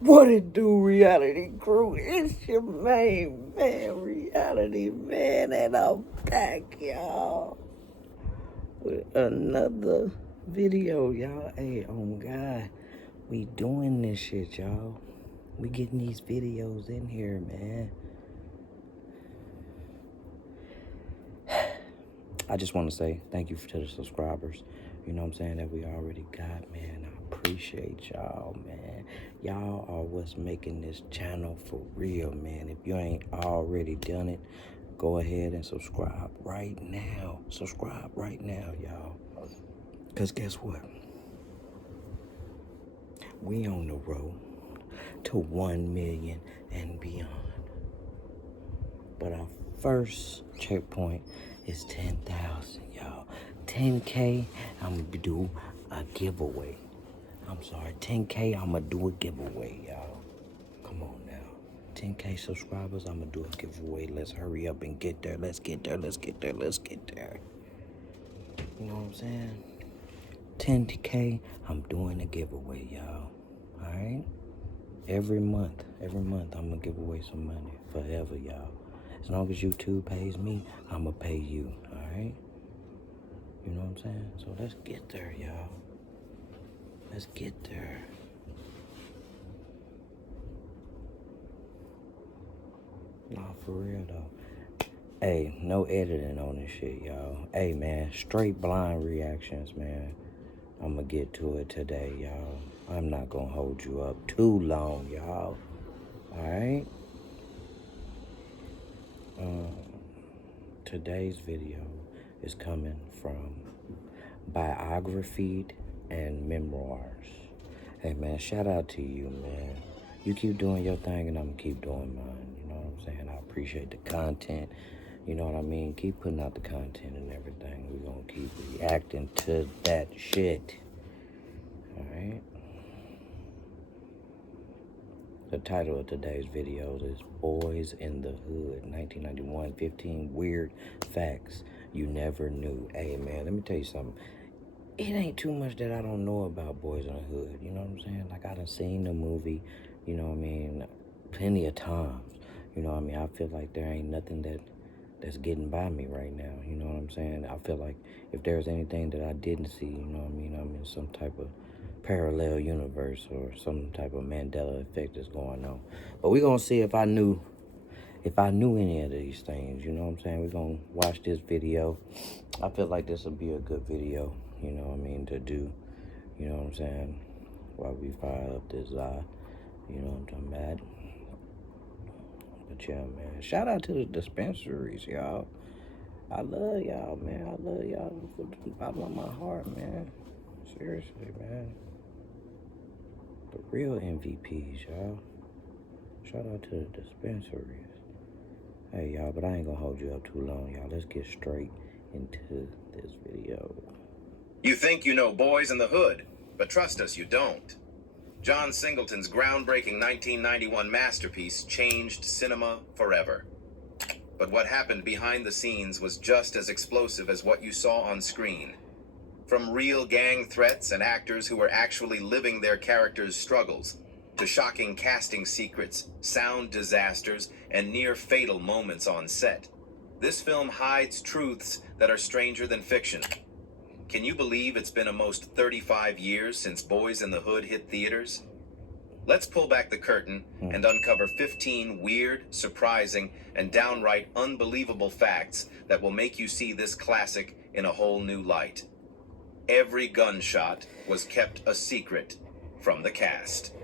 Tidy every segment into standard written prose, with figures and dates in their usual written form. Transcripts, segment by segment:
What it do, reality crew? It's your main man, reality man, and I'm back, y'all, with another video, y'all. Hey, oh God, we doing this shit, y'all. We getting these videos in here, man. I just want to say thank you to the subscribers. You know what I'm saying, that we already got, man. I appreciate y'all, man. Y'all are what's making this channel for real, man. If you ain't already done it, go ahead and subscribe right now. Subscribe right now, y'all. Because guess what? We on the road to 1 million and beyond. But our first checkpoint is 10,000, y'all. 10K, I'm going to do a giveaway. I'm sorry, 10K, I'm going to do a giveaway, y'all. Come on now. 10K subscribers, I'm going to do a giveaway. Let's hurry up and get there. Let's get there. Let's get there. Let's get there. You know what I'm saying? 10K, I'm doing a giveaway, y'all. All right? Every month, I'm going to give away some money forever, y'all. As long as YouTube pays me, I'm going to pay you, all right? You know what I'm saying? So let's get there, y'all. Let's get there. Nah, for real, though. Hey, no editing on this shit, y'all. Hey, man, straight blind reactions, man. I'm going to get to it today, y'all. I'm not going to hold you up too long, y'all. All right? Today's video is coming from Biography and Memoirs. Hey, man, shout out to you, man. You keep doing your thing and I'm gonna keep doing mine. You know what I'm saying? I appreciate the content. You know what I mean? Keep putting out the content and everything. We're gonna keep reacting to that shit. All right? The title of today's video is Boys in the Hood, 1991, 15 Weird Facts You Never Knew. Hey, man, let me tell you something. It ain't too much that I don't know about Boys in the Hood. You know what I'm saying? Like, I done seen the movie, you know what I mean, plenty of times. You know what I mean? I feel like there ain't nothing that's getting by me right now. You know what I'm saying? I feel like if there's anything that I didn't see, you know what I mean, I'm in some type of parallel universe or some type of Mandela effect that's going on. But we're going to see if I knew any of these things. You know what I'm saying? We're going to watch this video. I feel like this will be a good video, you know what I mean, to do. You know what I'm saying? While we fire up this, you know what I'm talking about. But yeah, man, shout out to the dispensaries, y'all. I love y'all, man. I love y'all from the bottom of my heart, man. Seriously, man. The real MVPs, y'all. Shout out to the dispensaries. Hey, y'all, but I ain't gonna hold you up too long, y'all. Let's get straight into this video. You think you know Boys in the Hood, but trust us, you don't. John Singleton's groundbreaking 1991 masterpiece changed cinema forever. But what happened behind the scenes was just as explosive as what you saw on screen. From real gang threats and actors who were actually living their characters' struggles, to shocking casting secrets, sound disasters, and near-fatal moments on set, this film hides truths that are stranger than fiction. Can you believe it's been almost 35 years since Boys in the Hood hit theaters? Let's pull back the curtain and uncover 15 weird, surprising, and downright unbelievable facts that will make you see this classic in a whole new light. Every gunshot was kept a secret from the cast.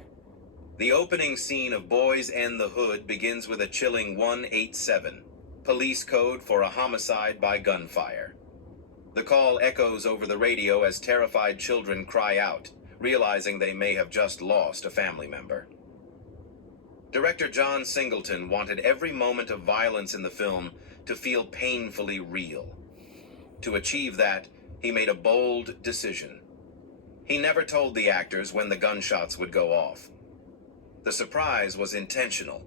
The opening scene of Boys in the Hood begins with a chilling 187, police code for a homicide by gunfire. The call echoes over the radio as terrified children cry out, realizing they may have just lost a family member. Director John Singleton wanted every moment of violence in the film to feel painfully real. To achieve that, he made a bold decision. He never told the actors when the gunshots would go off. The surprise was intentional.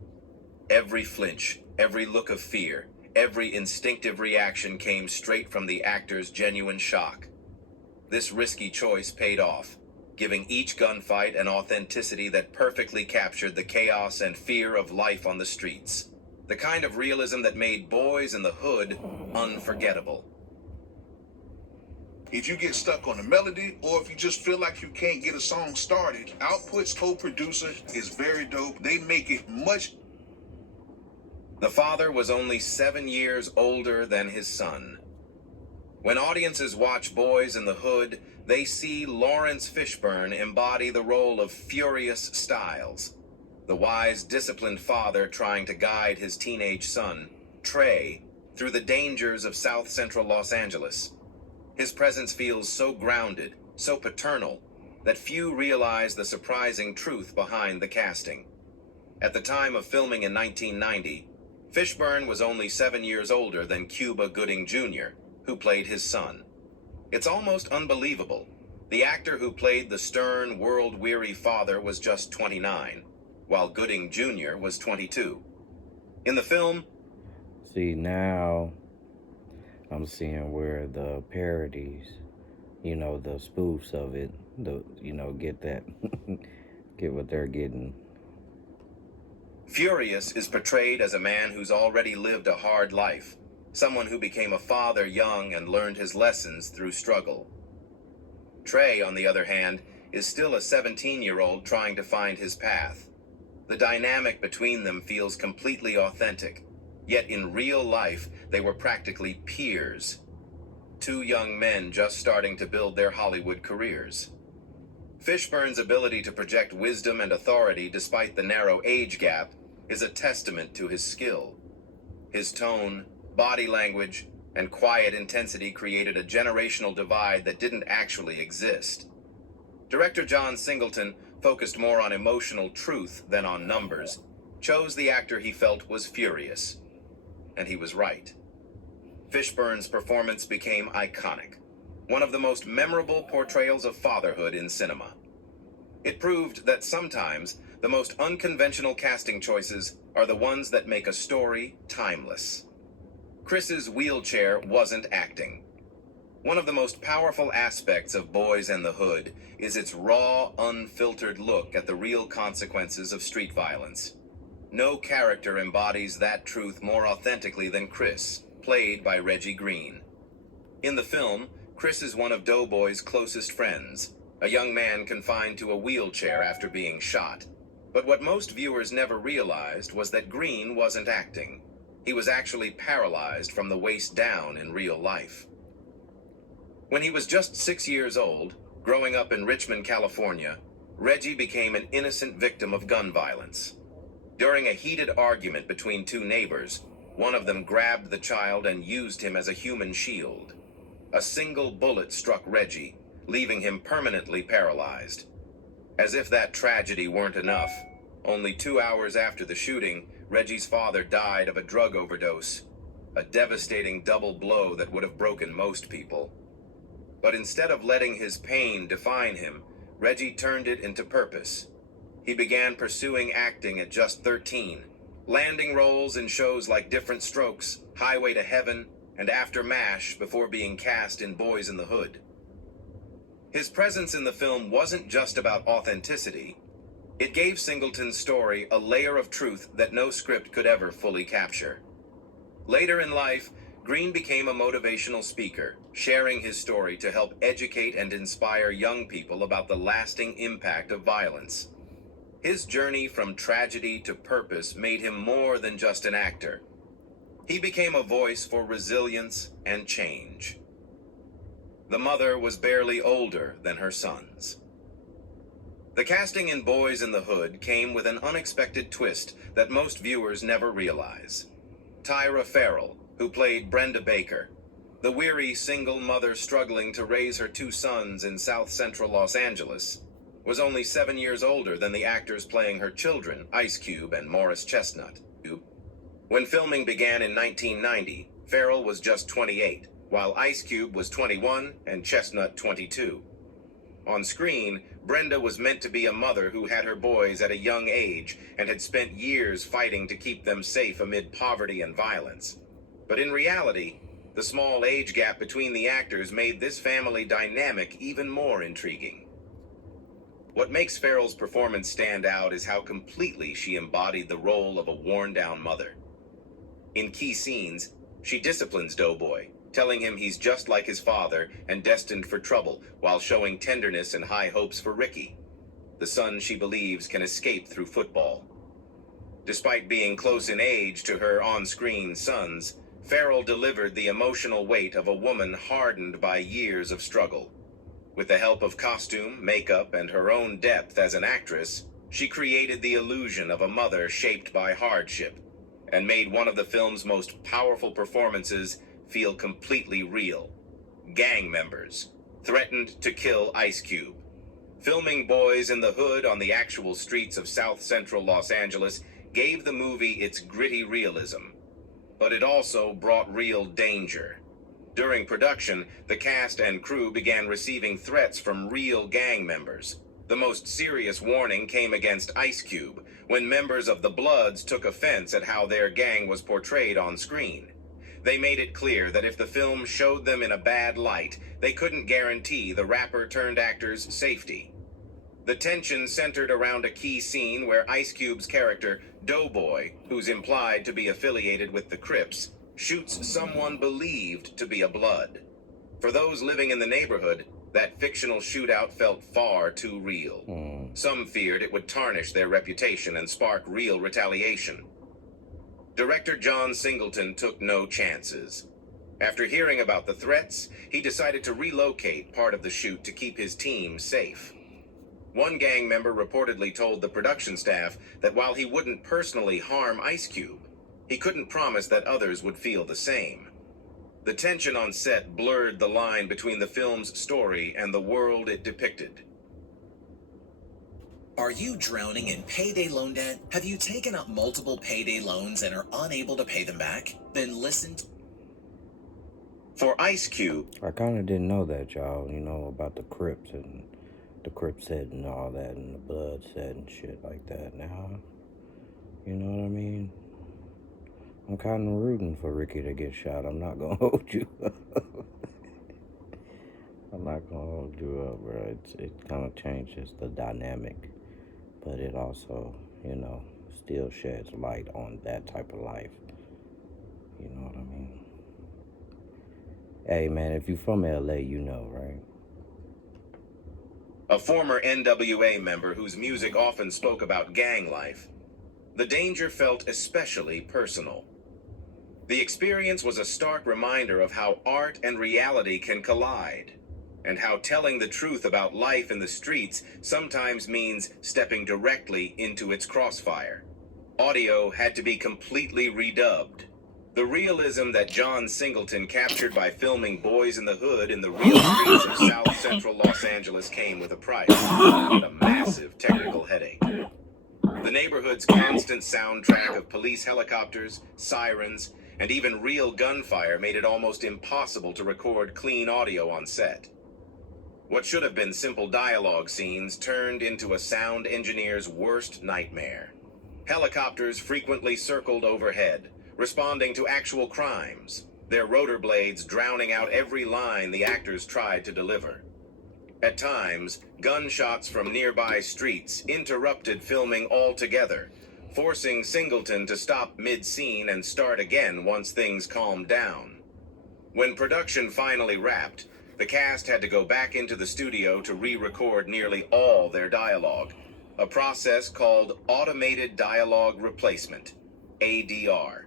Every flinch, every look of fear, every instinctive reaction came straight from the actors' genuine shock. This risky choice paid off. giving each gunfight an authenticity that perfectly captured the chaos and fear of life on the streets. The kind of realism that made Boys in the Hood unforgettable. If you get stuck on a melody, or if you just feel like you can't get a song started, Output's co-producer is very dope. They make it much. The father was only 7 years older than his son. When audiences watch Boys in the Hood, they see Lawrence Fishburne embody the role of Furious Styles, the wise, disciplined father trying to guide his teenage son, Trey, through the dangers of South Central Los Angeles. His presence feels so grounded, so paternal, that few realize the surprising truth behind the casting. At the time of filming in 1990, Fishburne was only 7 years older than Cuba Gooding Jr., who played his son. It's almost unbelievable. The actor who played the stern, world-weary father was just 29, while Gooding Jr. was 22. In the film, See, now I'm seeing where the parodies, the spoofs of it, get that, get what they're getting. Furious is portrayed as a man who's already lived a hard life, someone who became a father young and learned his lessons through struggle. Trey, on the other hand, is still a 17-year-old trying to find his path. The dynamic between them feels completely authentic, yet in real life, they were practically peers. Two young men just starting to build their Hollywood careers. Fishburne's ability to project wisdom and authority despite the narrow age gap is a testament to his skill. His tone, body language, and quiet intensity created a generational divide that didn't actually exist. Director John Singleton focused more on emotional truth than on numbers, chose the actor he felt was furious. And he was right. Fishburne's performance became iconic, one of the most memorable portrayals of fatherhood in cinema. It proved that sometimes the most unconventional casting choices are the ones that make a story timeless. Chris's wheelchair wasn't acting. One of the most powerful aspects of Boys in the Hood is its raw, unfiltered look at the real consequences of street violence. No character embodies that truth more authentically than Chris, played by Reggie Green. In the film, Chris is one of Doughboy's closest friends, a young man confined to a wheelchair after being shot. But what most viewers never realized was that Green wasn't acting. He was actually paralyzed from the waist down in real life. When he was just 6 years old, growing up in Richmond, California, Reggie became an innocent victim of gun violence. During a heated argument between two neighbors, one of them grabbed the child and used him as a human shield. A single bullet struck Reggie, leaving him permanently paralyzed. As if that tragedy weren't enough, only 2 hours after the shooting, Reggie's father died of a drug overdose, a devastating double blow that would have broken most people. But instead of letting his pain define him, Reggie turned it into purpose. He began pursuing acting at just 13, landing roles in shows like Different Strokes, Highway to Heaven, and After MASH before being cast in Boys in the Hood. His presence in the film wasn't just about authenticity. It gave Singleton's story a layer of truth that no script could ever fully capture. Later in life, Green became a motivational speaker, sharing his story to help educate and inspire young people about the lasting impact of violence. His journey from tragedy to purpose made him more than just an actor. He became a voice for resilience and change. The mother was barely older than her sons. The casting in Boys in the Hood came with an unexpected twist that most viewers never realize. Tyra Farrell, who played Brenda Baker, the weary single mother struggling to raise her two sons in South Central Los Angeles, was only 7 years older than the actors playing her children, Ice Cube and Morris Chestnut. When filming began in 1990, Farrell was just 28, while Ice Cube was 21 and Chestnut 22. On screen, Brenda was meant to be a mother who had her boys at a young age and had spent years fighting to keep them safe amid poverty and violence. But in reality, the small age gap between the actors made this family dynamic even more intriguing. What makes Farrell's performance stand out is how completely she embodied the role of a worn-down mother. In key scenes, she disciplines Doughboy, telling him he's just like his father and destined for trouble, while showing tenderness and high hopes for Ricky, the son she believes can escape through football. Despite being close in age to her on-screen sons, Farrell delivered the emotional weight of a woman hardened by years of struggle. With the help of costume, makeup, and her own depth as an actress, she created the illusion of a mother shaped by hardship, and made one of the film's most powerful performances feel completely real. Gang members threatened to kill Ice Cube. Filming Boys in the Hood on the actual streets of South Central Los Angeles gave the movie its gritty realism, but it also brought real danger. During production, the cast and crew began receiving threats from real gang members. The most serious warning came against Ice Cube, when members of the Bloods took offense at how their gang was portrayed on screen. They made it clear that if the film showed them in a bad light, they couldn't guarantee the rapper-turned-actor's safety. The tension centered around a key scene where Ice Cube's character, Doughboy, who's implied to be affiliated with the Crips, shoots someone believed to be a Blood. For those living in the neighborhood, that fictional shootout felt far too real. Some feared it would tarnish their reputation and spark real retaliation. Director John Singleton took no chances. After hearing about the threats, he decided to relocate part of the shoot to keep his team safe. One gang member reportedly told the production staff that while he wouldn't personally harm Ice Cube, he couldn't promise that others would feel the same. The tension on set blurred the line between the film's story and the world it depicted. Are you drowning in payday loan debt? Have you taken up multiple payday loans and are unable to pay them back? Then listen. For Ice Cube, I kind of didn't know that, y'all, about the Crips and the Crip set and all that and the Blood set and shit like that. Now, you know what I mean? I'm kind of rooting for Ricky to get shot. I'm not going to hold you up. I'm not going to hold you up, bro. It kind of changes the dynamic. But it also, still sheds light on that type of life. You know what I mean? Hey, man, if you're from L.A., you know, right? a former NWA member whose music often spoke about gang life, the danger felt especially personal. The experience was a stark reminder of how art and reality can collide, and how telling the truth about life in the streets sometimes means stepping directly into its crossfire. Audio had to be completely redubbed. The realism that John Singleton captured by filming Boys in the Hood in the real streets of South Central Los Angeles came with a price, and a massive technical headache. The neighborhood's constant soundtrack of police helicopters, sirens, and even real gunfire made it almost impossible to record clean audio on set. What should have been simple dialogue scenes turned into a sound engineer's worst nightmare. Helicopters frequently circled overhead, responding to actual crimes, their rotor blades drowning out every line the actors tried to deliver. At times, gunshots from nearby streets interrupted filming altogether, forcing Singleton to stop mid-scene and start again once things calmed down. When production finally wrapped, the cast had to go back into the studio to re-record nearly all their dialogue, a process called Automated Dialogue Replacement, ADR.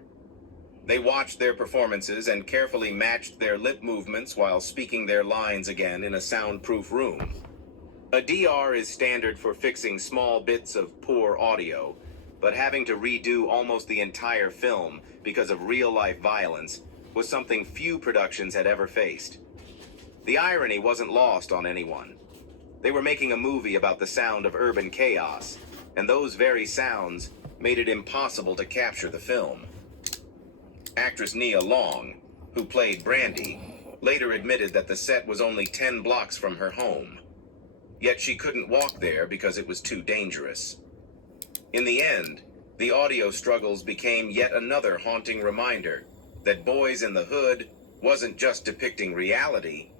They watched their performances and carefully matched their lip movements while speaking their lines again in a soundproof room. A DR is standard for fixing small bits of poor audio, but having to redo almost the entire film because of real-life violence was something few productions had ever faced. The irony wasn't lost on anyone. They were making a movie about the sound of urban chaos, and those very sounds made it impossible to capture the film. Actress Nia Long, who played Brandy, later admitted that the set was only 10 blocks from her home. Yet she couldn't walk there because it was too dangerous. In the end, the audio struggles became yet another haunting reminder that Boys in the Hood wasn't just depicting reality,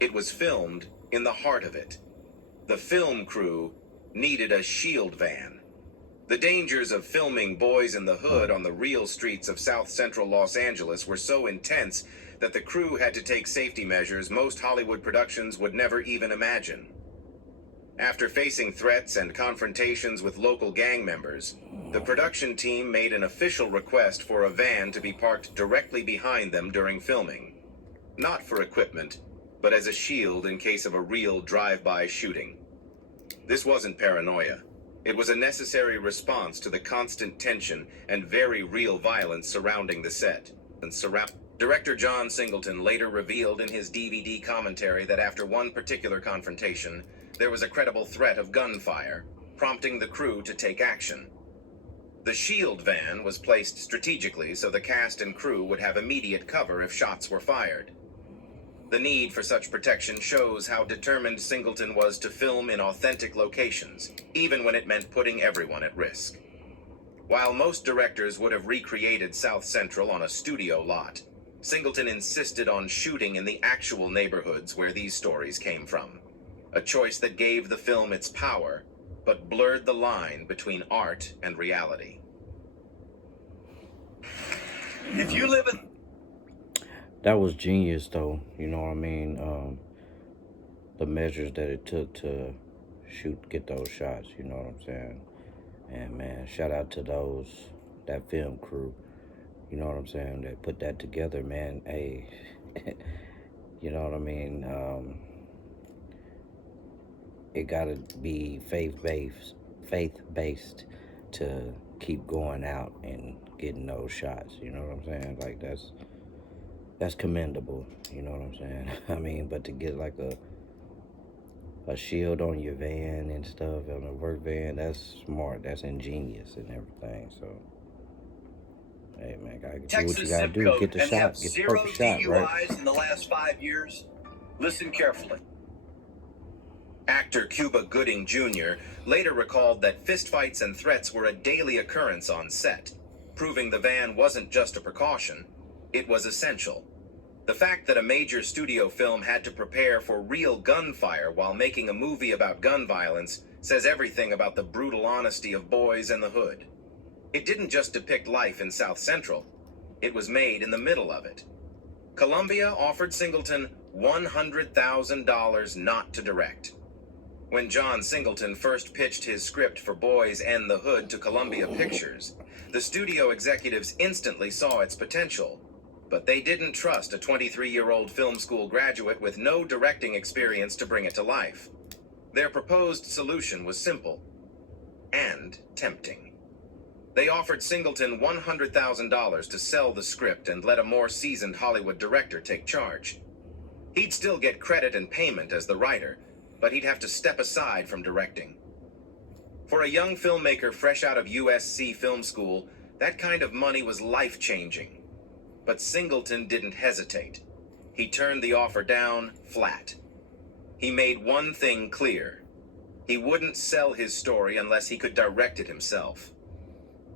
it was filmed in the heart of it. The film crew needed a shield van. The dangers of filming Boys in the Hood on the real streets of South Central Los Angeles were so intense that the crew had to take safety measures most Hollywood productions would never even imagine. After facing threats and confrontations with local gang members, the production team made an official request for a van to be parked directly behind them during filming. Not for equipment, but as a shield in case of a real drive-by shooting. This wasn't paranoia. It was a necessary response to the constant tension and very real violence surrounding the set. Director John Singleton later revealed in his DVD commentary that after one particular confrontation, there was a credible threat of gunfire, prompting the crew to take action. The shield van was placed strategically so the cast and crew would have immediate cover if shots were fired. The need for such protection shows how determined Singleton was to film in authentic locations, even when it meant putting everyone at risk. While most directors would have recreated South Central on a studio lot, Singleton insisted on shooting in the actual neighborhoods where these stories came from, a choice that gave the film its power, but blurred the line between art and reality. If you live in... That was genius, though. You know what I mean? The measures that it took to get those shots. You know what I'm saying? And man, shout out to that film crew. You know what I'm saying? That put that together, man. Hey, you know what I mean? It gotta be faith-based to keep going out and getting those shots. You know what I'm saying? Like that's commendable. You know what I'm saying? I mean, but to get like a shield on your van and stuff, on a work van, that's smart. That's ingenious and everything. So, hey man, gotta do what you gotta do. Get the shot, get the perfect shot, right? DUIs in the last 5 years. Listen carefully. Actor Cuba Gooding Jr. later recalled that fistfights and threats were a daily occurrence on set, proving the van wasn't just a precaution, it was essential. The fact that a major studio film had to prepare for real gunfire while making a movie about gun violence says everything about the brutal honesty of Boys in the Hood. It didn't just depict life in South Central, it was made in the middle of it. Columbia offered Singleton $100,000 not to direct. When John Singleton first pitched his script for Boys in the Hood to Columbia Pictures, the studio executives instantly saw its potential, but they didn't trust a 23-year-old film school graduate with no directing experience to bring it to life. Their proposed solution was simple and tempting. They offered Singleton $100,000 to sell the script and let a more seasoned Hollywood director take charge. He'd still get credit and payment as the writer, but he'd have to step aside from directing. For a young filmmaker fresh out of USC Film School, that kind of money was life-changing. But Singleton didn't hesitate. He turned the offer down flat. He made one thing clear. He wouldn't sell his story unless he could direct it himself.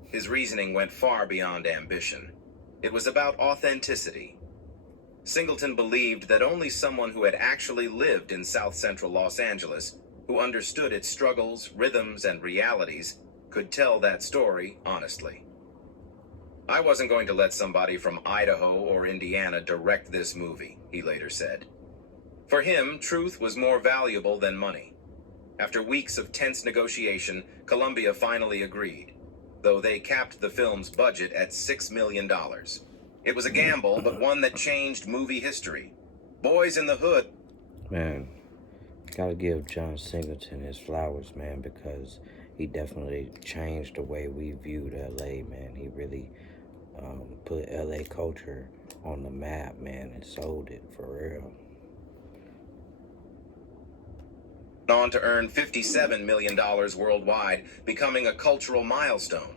His reasoning went far beyond ambition. It was about authenticity. Singleton believed that only someone who had actually lived in South Central Los Angeles, who understood its struggles, rhythms, and realities, could tell that story honestly. I wasn't going to let somebody from Idaho or Indiana direct this movie, he later said. For him, truth was more valuable than money. After weeks of tense negotiation, Columbia finally agreed, though they capped the film's budget at $6 million. It was a gamble, but one that changed movie history. Boys in the Hood. Man, gotta give John Singleton his flowers, man, because he definitely changed the way we viewed LA, man. He really put LA culture on the map, man, and sold it for real. On to earn $57 million worldwide, becoming a cultural milestone.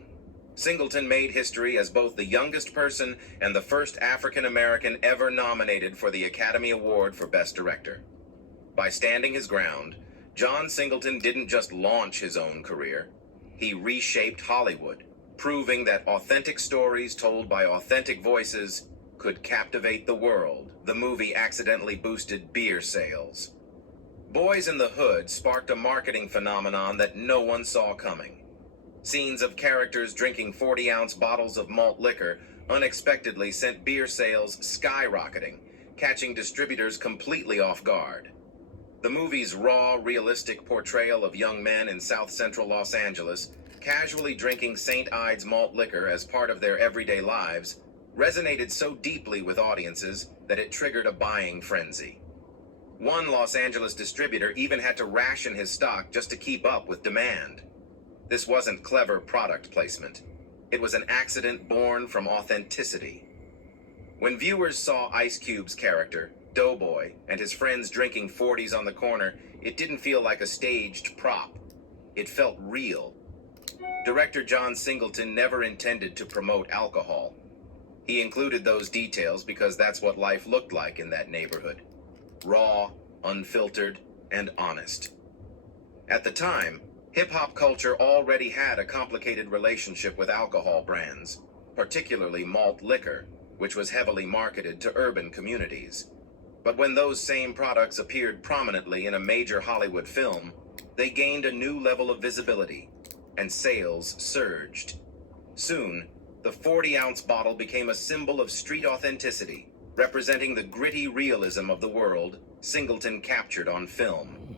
Singleton made history as both the youngest person and the first African-American ever nominated for the Academy Award for Best Director. By standing his ground, John Singleton didn't just launch his own career. He reshaped Hollywood, proving that authentic stories told by authentic voices could captivate the world. The movie accidentally boosted beer sales. Boys in the Hood sparked a marketing phenomenon that no one saw coming. Scenes of characters drinking 40-ounce bottles of malt liquor unexpectedly sent beer sales skyrocketing, catching distributors completely off guard. The movie's raw, realistic portrayal of young men in South Central Los Angeles casually drinking St. Ides malt liquor as part of their everyday lives resonated so deeply with audiences that it triggered a buying frenzy. One Los Angeles distributor even had to ration his stock just to keep up with demand. This wasn't clever product placement. It was an accident born from authenticity. When viewers saw Ice Cube's character, Doughboy, and his friends drinking 40s on the corner, it didn't feel like a staged prop. It felt real. Director John Singleton never intended to promote alcohol. He included those details because that's what life looked like in that neighborhood. Raw, unfiltered, and honest. At the time, hip-hop culture already had a complicated relationship with alcohol brands, particularly malt liquor, which was heavily marketed to urban communities. But when those same products appeared prominently in a major Hollywood film, they gained a new level of visibility, and sales surged. Soon, the 40-ounce bottle became a symbol of street authenticity, representing the gritty realism of the world Singleton captured on film.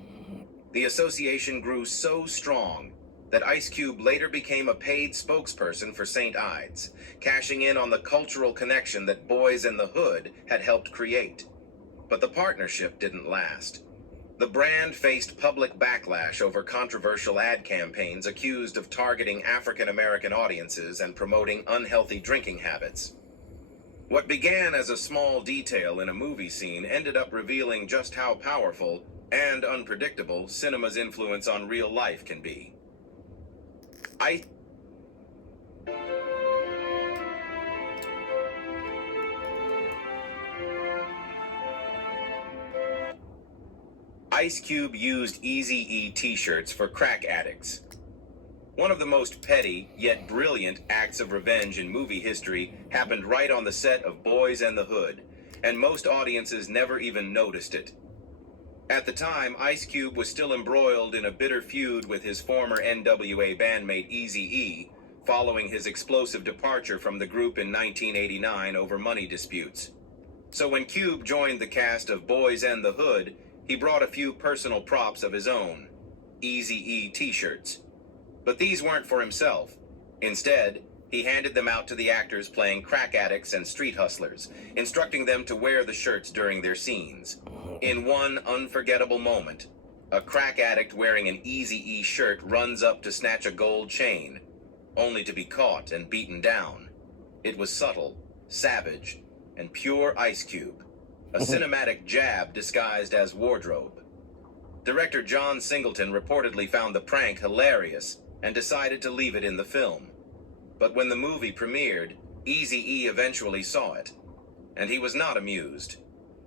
The association grew so strong that Ice Cube later became a paid spokesperson for St. Ides, cashing in on the cultural connection that Boys in the Hood had helped create. But the partnership didn't last. The brand faced public backlash over controversial ad campaigns accused of targeting African American audiences and promoting unhealthy drinking habits. What began as a small detail in a movie scene ended up revealing just how powerful and unpredictable cinema's influence on real life can be. Ice Cube used Eazy-E t-shirts for crack addicts. One of the most petty, yet brilliant acts of revenge in movie history happened right on the set of Boys in the Hood, and most audiences never even noticed it. At the time, Ice Cube was still embroiled in a bitter feud with his former NWA bandmate Eazy-E, following his explosive departure from the group in 1989 over money disputes. So when Cube joined the cast of Boys in the Hood, he brought a few personal props of his own, Eazy-E t-shirts. But these weren't for himself. Instead, he handed them out to the actors playing crack addicts and street hustlers, instructing them to wear the shirts during their scenes. In one unforgettable moment, a crack addict wearing an Eazy-E shirt runs up to snatch a gold chain, only to be caught and beaten down. It was subtle, savage, and pure Ice Cube, a cinematic jab disguised as wardrobe. Director John Singleton reportedly found the prank hilarious and decided to leave it in the film. But when the movie premiered, Eazy-E eventually saw it, and he was not amused.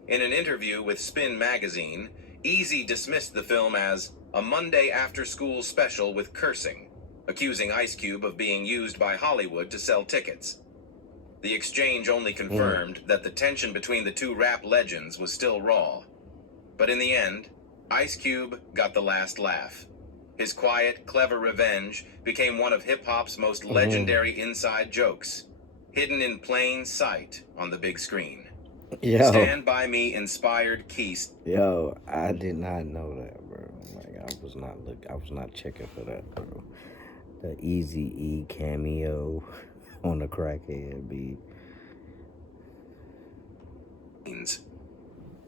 In an interview with Spin magazine, Eazy dismissed the film as a Monday after-school special with cursing, accusing Ice Cube of being used by Hollywood to sell tickets. The exchange only confirmed that the tension between the two rap legends was still raw. But in the end, Ice Cube got the last laugh. His quiet, clever revenge became one of hip-hop's most legendary inside jokes, hidden in plain sight on the big screen. Yo. Stand By Me inspired Keith. Yo, I did not know that, bro. Like, I was not checking for that, bro. The Eazy-E cameo on the crackhead beat.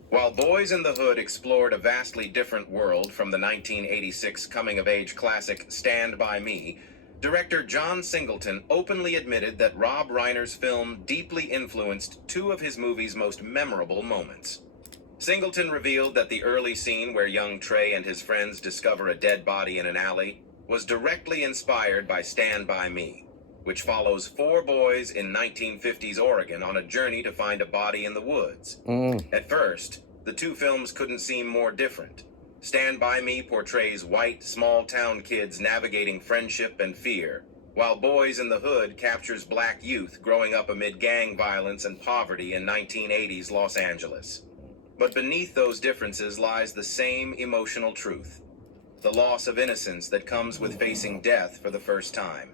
While Boys in the Hood explored a vastly different world from the 1986 coming-of-age classic Stand By Me, director John Singleton openly admitted that Rob Reiner's film deeply influenced two of his movie's most memorable moments. Singleton revealed that the early scene where young Trey and his friends discover a dead body in an alley was directly inspired by Stand By Me, which follows four boys in 1950s Oregon on a journey to find a body in the woods. At first, the two films couldn't seem more different. Stand By Me portrays white, small-town kids navigating friendship and fear, while Boys in the Hood captures black youth growing up amid gang violence and poverty in 1980s Los Angeles. But beneath those differences lies the same emotional truth: the loss of innocence that comes with facing death for the first time.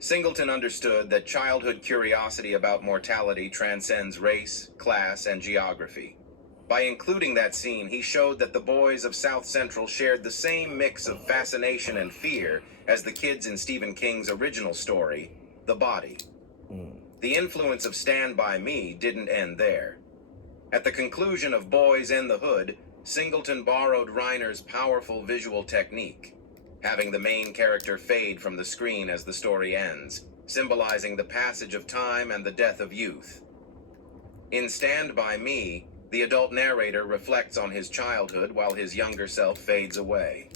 Singleton understood that childhood curiosity about mortality transcends race, class, and geography. By including that scene, he showed that the boys of South Central shared the same mix of fascination and fear as the kids in Stephen King's original story, The Body. The influence of Stand By Me didn't end there. At the conclusion of Boys in the Hood, Singleton borrowed Reiner's powerful visual technique, having the main character fade from the screen as the story ends, symbolizing the passage of time and the death of youth. In Stand By Me, the adult narrator reflects on his childhood while his younger self fades away.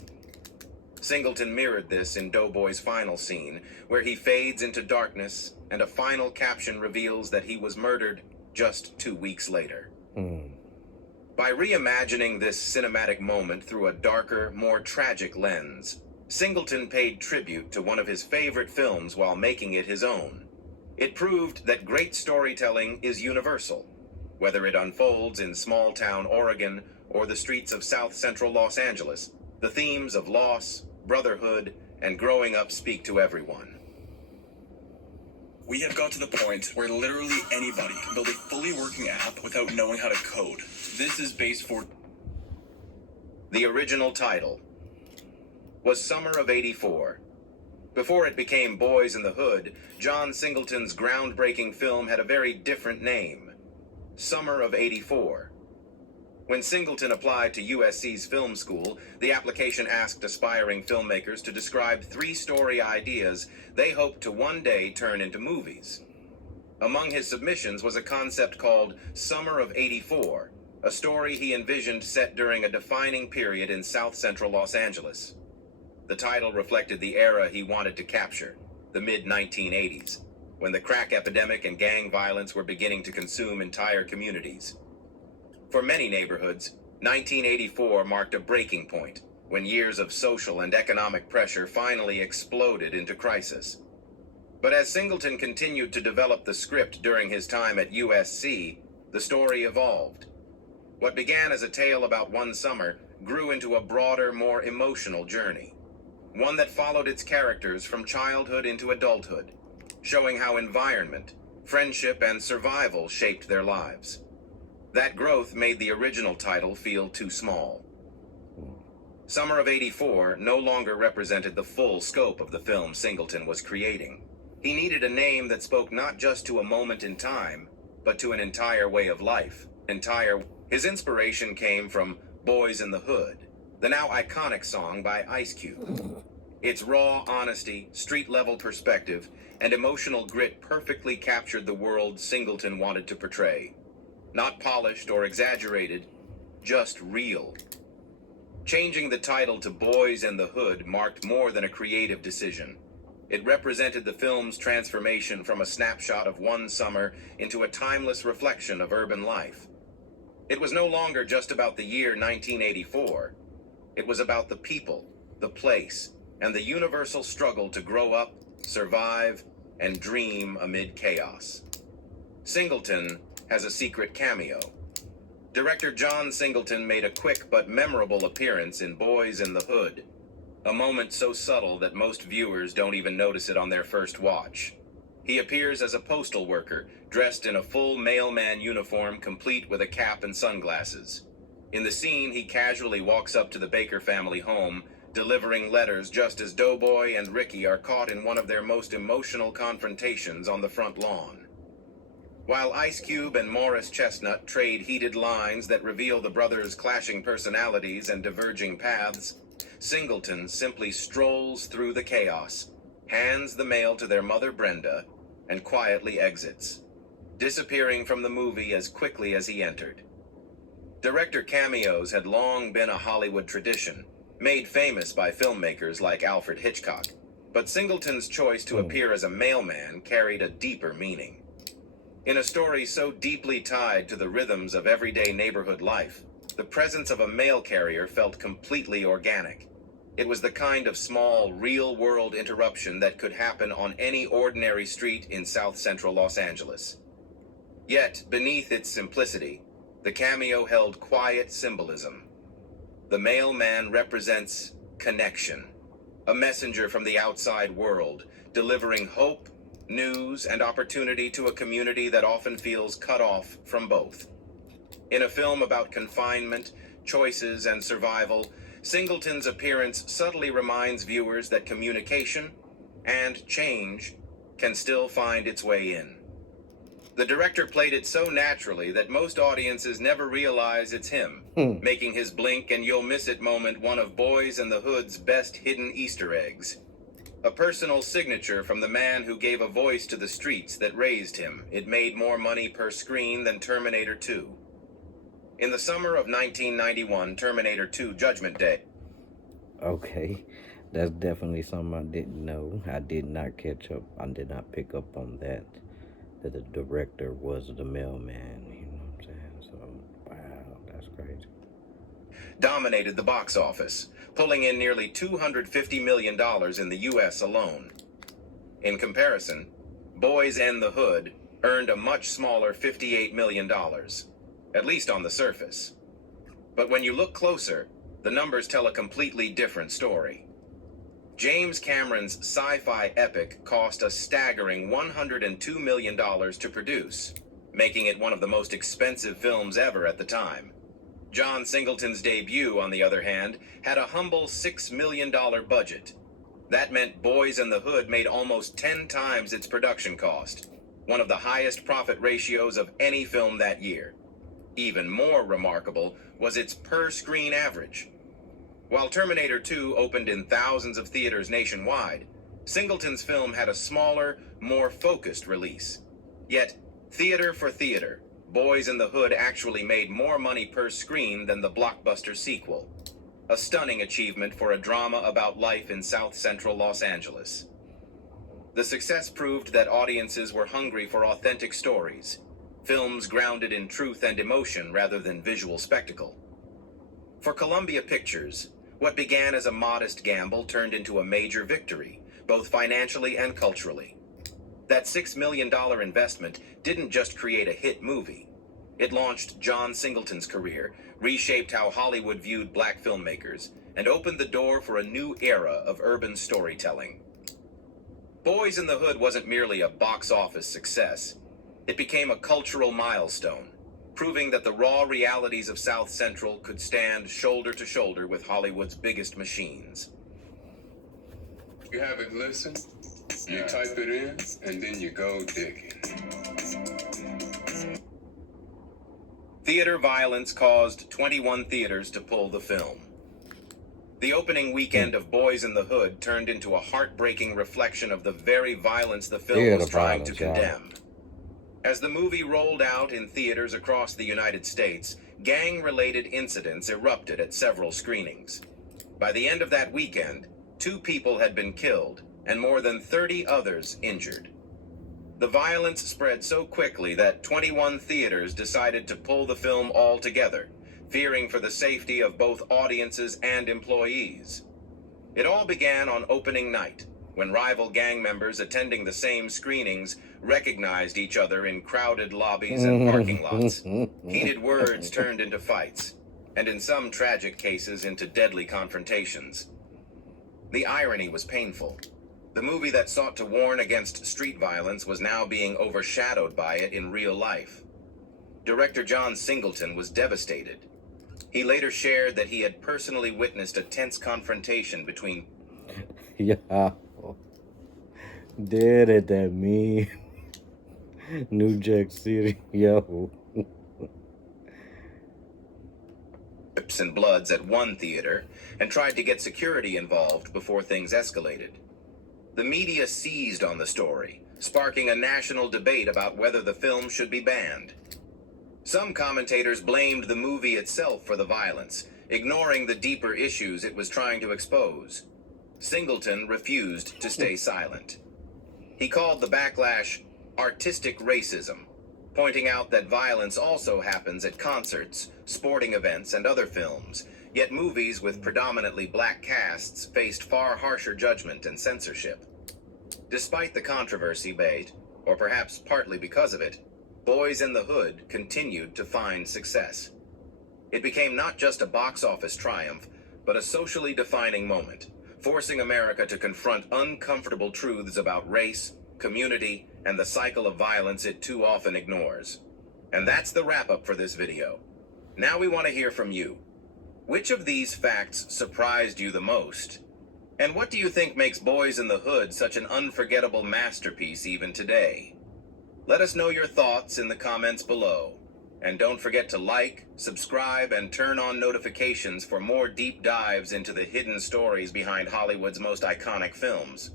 Singleton mirrored this in Doughboy's final scene, where he fades into darkness and a final caption reveals that he was murdered just 2 weeks later. By reimagining this cinematic moment through a darker, more tragic lens, Singleton paid tribute to one of his favorite films while making it his own. It proved that great storytelling is universal, whether it unfolds in small-town Oregon or the streets of South Central Los Angeles. The themes of loss, brotherhood, and growing up speak to everyone. We have got to the point where literally anybody can build a fully working app without knowing how to code. This is base for... The original title was Summer of '84. Before it became Boys in the Hood, John Singleton's groundbreaking film had a very different name: Summer of '84. When Singleton applied to USC's film school, the application asked aspiring filmmakers to describe 3 story ideas they hoped to one day turn into movies. Among his submissions was a concept called Summer of '84, a story he envisioned set during a defining period in South Central Los Angeles. The title reflected the era he wanted to capture, the mid-1980s, when the crack epidemic and gang violence were beginning to consume entire communities. For many neighborhoods, 1984 marked a breaking point, when years of social and economic pressure finally exploded into crisis. But as Singleton continued to develop the script during his time at USC, the story evolved. What began as a tale about one summer grew into a broader, more emotional journey, one that followed its characters from childhood into adulthood, showing how environment, friendship, and survival shaped their lives. That growth made the original title feel too small. Summer of '84 no longer represented the full scope of the film Singleton was creating. He needed a name that spoke not just to a moment in time, but to an entire way of life. His inspiration came from Boys in the Hood, the now iconic song by Ice Cube. Its raw honesty, street-level perspective, and emotional grit perfectly captured the world Singleton wanted to portray. Not polished or exaggerated, just real. Changing the title to Boys in the Hood marked more than a creative decision. It represented the film's transformation from a snapshot of one summer into a timeless reflection of urban life. It was no longer just about the year 1984. It was about the people, the place, and the universal struggle to grow up, survive, and dream amid chaos. Singleton has a secret cameo. Director John Singleton made a quick but memorable appearance in Boys in the Hood, a moment so subtle that most viewers don't even notice it on their first watch. He appears as a postal worker, dressed in a full mailman uniform complete with a cap and sunglasses. In the scene, he casually walks up to the Baker family home, delivering letters just as Doughboy and Ricky are caught in one of their most emotional confrontations on the front lawn. While Ice Cube and Morris Chestnut trade heated lines that reveal the brothers' clashing personalities and diverging paths, Singleton simply strolls through the chaos, hands the mail to their mother Brenda, and quietly exits, disappearing from the movie as quickly as he entered. Director cameos had long been a Hollywood tradition, made famous by filmmakers like Alfred Hitchcock, but Singleton's choice to appear as a mailman carried a deeper meaning. In a story so deeply tied to the rhythms of everyday neighborhood life, the presence of a mail carrier felt completely organic. It was the kind of small, real-world interruption that could happen on any ordinary street in South Central Los Angeles. Yet, beneath its simplicity, The cameo held quiet symbolism. The mailman represents connection, a messenger from the outside world, delivering hope, news, and opportunity to a community that often feels cut off from both. In a film about confinement, choices, and survival, Singleton's appearance subtly reminds viewers that communication and change can still find its way in. The director played it so naturally that most audiences never realize it's him, making his blink and you'll miss it moment one of Boys in the Hood's best hidden Easter eggs. A personal signature from the man who gave a voice to the streets that raised him. It made more money per screen than Terminator 2. In the summer of 1991, Terminator 2 Judgment Day. Okay, that's definitely something I didn't know. I did not catch up. I did not pick up on that the director was the mailman. You know what I'm saying? So, wow, that's crazy. Dominated the box office, pulling in nearly $250 million in the U.S. alone. In comparison, Boys in the Hood earned a much smaller $58 million, at least on the surface. But when you look closer, the numbers tell a completely different story. James Cameron's sci-fi epic cost a staggering $102 million to produce, making it one of the most expensive films ever at the time. John Singleton's debut, on the other hand, had a humble $6 million budget. That meant Boys in the Hood made almost 10 times its production cost, one of the highest profit ratios of any film that year. Even more remarkable was its per-screen average. While Terminator 2 opened in thousands of theaters nationwide, Singleton's film had a smaller, more focused release. Yet, theater for theater, Boys in the Hood actually made more money per screen than the blockbuster sequel. A stunning achievement for a drama about life in South Central Los Angeles. The success proved that audiences were hungry for authentic stories, films grounded in truth and emotion rather than visual spectacle. For Columbia Pictures, what began as a modest gamble turned into a major victory, both financially and culturally. That $6 million investment didn't just create a hit movie. It launched John Singleton's career, reshaped how Hollywood viewed black filmmakers, and opened the door for a new era of urban storytelling. Boys in the Hood wasn't merely a box office success. It became a cultural milestone, proving that the raw realities of South Central could stand shoulder to shoulder with Hollywood's biggest machines. You have it listened, you type it in, and then you go digging. Theater violence caused 21 theaters to pull the film. The opening weekend of Boys in the Hood turned into a heartbreaking reflection of the very violence the film was trying to condemn. As the movie rolled out in theaters across the United States, gang-related incidents erupted at several screenings. By the end of that weekend, 2 people had been killed and more than 30 others injured. The violence spread so quickly that 21 theaters decided to pull the film altogether, fearing for the safety of both audiences and employees. It all began on opening night, when rival gang members attending the same screenings recognized each other in crowded lobbies and parking lots. Heated words turned into fights, and in some tragic cases into deadly confrontations. The irony was painful. The movie that sought to warn against street violence was now being overshadowed by it in real life. Director John Singleton was devastated. He later shared that he had personally witnessed a tense confrontation between Yeah. Dead at that meme. New Jack City. Yo. Crips and Bloods at one theater and tried to get security involved before things escalated. The media seized on the story, sparking a national debate about whether the film should be banned. Some commentators blamed the movie itself for the violence, ignoring the deeper issues it was trying to expose. Singleton refused to stay silent. He called the backlash artistic racism, pointing out that violence also happens at concerts, sporting events, and other films, yet movies with predominantly black casts faced far harsher judgment and censorship. Despite the controversy, or perhaps partly because of it, Boys in the Hood continued to find success. It became not just a box office triumph, but a socially defining moment, forcing America to confront uncomfortable truths about race, community, and the cycle of violence it too often ignores. And that's the wrap-up for this video. Now we want to hear from you. Which of these facts surprised you the most? And what do you think makes Boys in the Hood such an unforgettable masterpiece even today? Let us know your thoughts in the comments below. And don't forget to like, subscribe, and turn on notifications for more deep dives into the hidden stories behind Hollywood's most iconic films.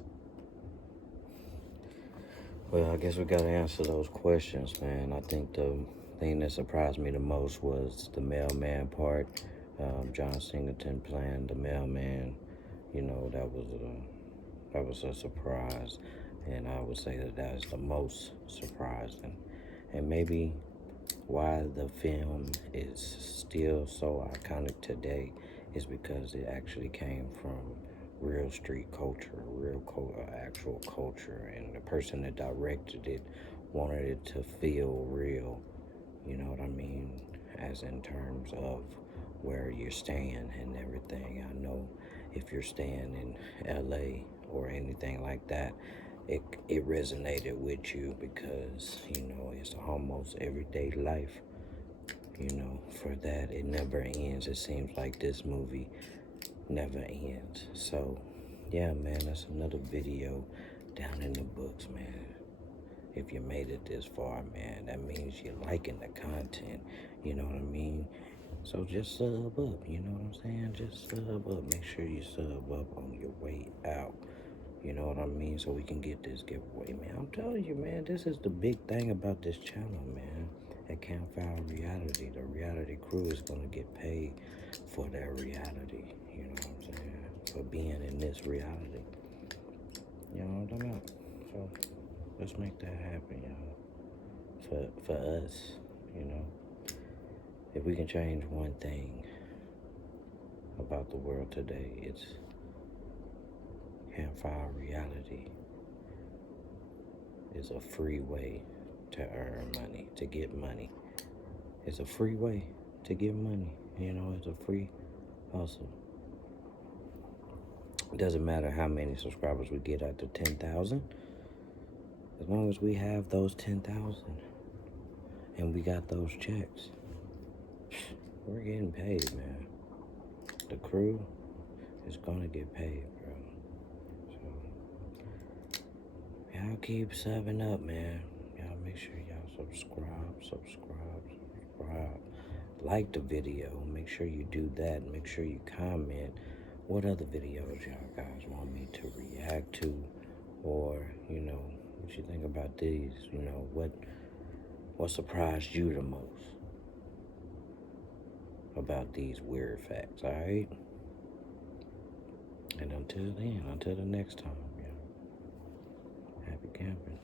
Well, I guess we got to answer those questions, man. I think the thing that surprised me the most was the mailman part. John Singleton playing the mailman. You know, that was a surprise. And I would say that is the most surprising. And maybe why the film is still so iconic today is because it actually came from real street culture, actual culture, and the person that directed it wanted it to feel real, you know what I mean, as in terms of where you're staying and everything. I know if you're staying in LA or anything like that, it resonated with you because, you know, it's almost everyday life. You know, for that, it never ends. It seems like this movie never ends. So, yeah, man, that's another video down in the books, man. If you made it this far, man, that means you're liking the content. You know what I mean? So just sub up, you know what I'm saying? Just sub up. Make sure you sub up on your way out. You know what I mean? So we can get this giveaway, man. I'm telling you, man, this is the big thing about this channel, man. At Campfire Reality, the reality crew is going to get paid for their reality. You know what I'm saying? For being in this reality. You know what I'm talking about? So let's make that happen, y'all. For us, you know. If we can change one thing about the world today, it's Campfire Reality is a free way to earn money, to get money. It's a free way to get money. You know, it's a free hustle. It doesn't matter how many subscribers we get after 10,000. As long as we have those 10,000 and we got those checks, we're getting paid, man. The crew is gonna get paid, bro. So, y'all keep subbing up, man. Y'all make sure y'all subscribe. Like the video. Make sure you do that. Make sure you comment what other videos y'all guys want me to react to, or, you know, what you think about these. You know, what surprised you the most about these weird facts, all right? And until then, until the next time, yeah. Happy camping.